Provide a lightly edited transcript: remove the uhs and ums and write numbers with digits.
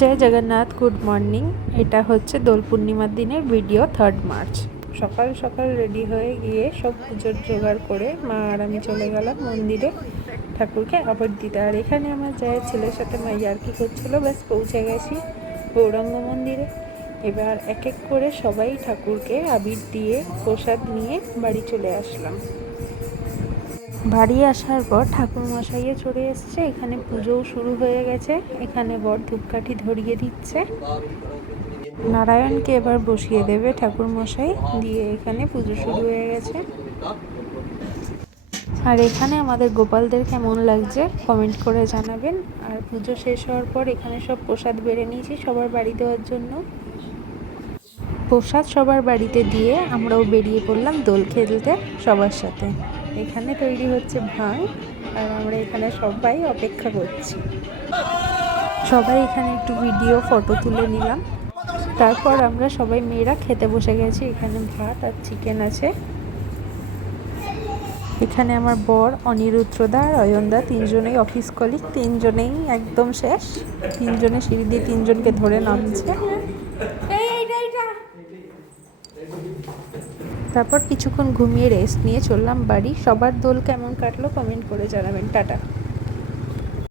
জয় Jagannath, good morning. এটা হচ্ছে দোল পূর্ণিমার দিনের ভিডিও, 3 মার্চ। সকাল সকাল রেডি হয়ে গিয়ে সব পুজোর জোগাড় করে মা আর আমি চলে গেলাম মন্দিরে ঠাকুরকে আবির দিতে। আর এখানে আমার জয়ের ছেলের সাথে মা ইয়ার্কি করছিল। ব্যাস পৌঁছে গেছি গৌরাঙ্গ মন্দিরে। এবার এক এক করে সবাই ঠাকুরকে আবির দিয়ে প্রসাদ নিয়ে বাড়ি চলে আসলাম। বাড়ি আসার পর ঠাকুরমশাইও চলে এসছে। এখানে পুজোও শুরু হয়ে গেছে। এখানে বর ধূপকাঠি ধরিয়ে দিচ্ছে। নারায়ণকে এবার বসিয়ে দেবে ঠাকুরমশাই, দিয়ে এখানে পুজো শুরু হয়ে গেছে। আর এখানে আমাদের গোপালদের কেমন লাগছে কমেন্ট করে জানাবেন। আর পুজো শেষ হওয়ার পর এখানে সব প্রসাদ বেড়ে নিয়েছি সবার বাড়ি দেওয়ার জন্য। প্রসাদ সবার বাড়িতে দিয়ে আমরাও বেরিয়ে পড়লাম দোল খেলতে সবার সাথে। এখানে তৈরি হচ্ছে ভাং, আর আমরা এখানে সবাই অপেক্ষা করছি। সবাই এখানে একটু ভিডিও ফটো তুলে নিলাম। তারপর আমরা সবাই মেয়েরা খেতে বসে গেছি। এখানে ভাত আর চিকেন আছে। এখানে আমার বর, অনিরুদ্ধদা আর অয়নদা, তিনজনেই অফিস কলিগ। তিনজনেই একদম শেষ। তিনজনে সিঁড়ি দিয়ে তিনজনকে ধরে নামছে। তারপর কিছুক্ষণ ঘুমিয়ে রেস্ট নিয়ে চললাম বাড়ি। সবার দোল কেমন কাটলো কমেন্ট করে জানাবেন। টাটা।